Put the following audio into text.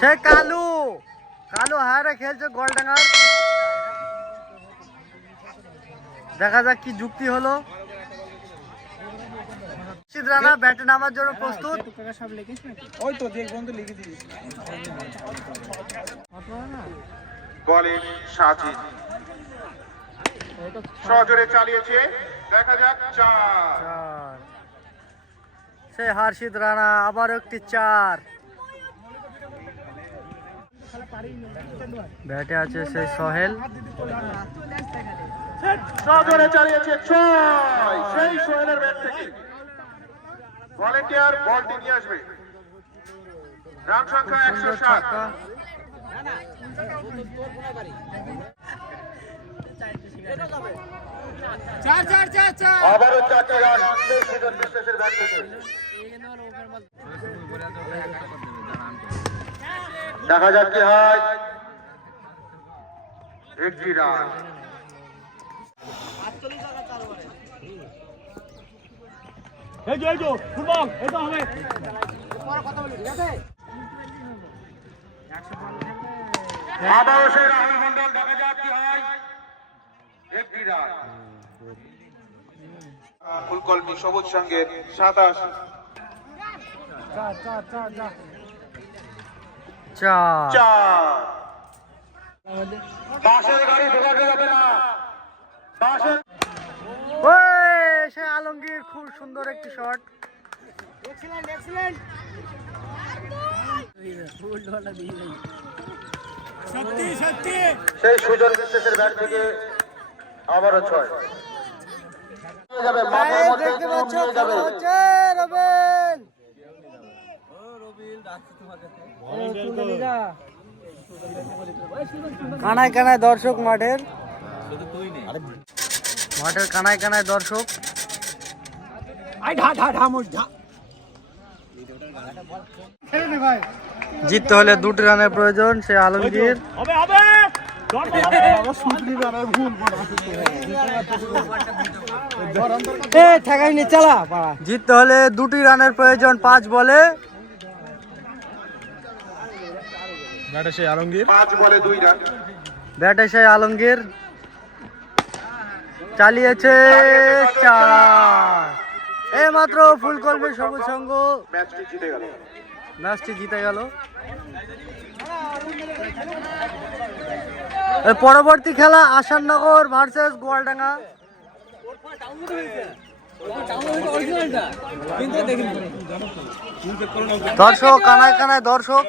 সে কালু কালু হারে খেলছে গোলডাঙ্গার। দেখা যাক কি যুক্তি হলো। রানা ব্যাটে নামার জন্য প্রস্তুত। ওই তো দেখ বন্ধু লিখে দিয়েছি। বলে সাজিদ সজোরে চালিয়েছে, দেখা যাক 4। সে হর্ষিত রানা আবার একটি 4। ব্যাটে আছে সেই সোহেল। সজোরে চালিয়েছে 6, সেই সোহেলের ব্যাট থেকে ভলেন্টিয়ার বলটি নিয়ে আসবে। রান সংখ্যা 107। আবারও 4টি রান সেই সুজন বিশ্বাসের ব্যাট থেকে। দেখা যাক কি হয়। 1টি রান। আবারও সেই রাহুল মন্ডল, দেখা যাক কি হয়। 1টি রান। ফুলকলমি সবুজ সঙ্গের 27। 4। বাসের গাড়ি ঢোকাতে যাবে না। বাসের সে আলমগীর খুব সুন্দর একটি শট। সেই সুজন বিশ্বাসের ব্যাট থেকে আবারও 6। কানায় কানায় দর্শক মাঠের কানায় কানায় দর্শক। জিততে হলে 2টি রানের প্রয়োজন। সে আলমগীর জিততে হলে 2টি রানের প্রয়োজন 5 বলে। ব্যাটে সেই আলমগীর 5 বলে 2 রান। ব্যাটে সেই আলমগীর চালিয়েছে 4। এই মাত্র ফুলকলমি সবুজ সংঘ ম্যাচটি জিতে গেল। ম্যাচটি জিতে গেল। পরবর্তী খেলা আসাননগর ভার্সেস গোয়ালডাঙ্গা। দর্শক কানায় কানায় দর্শক।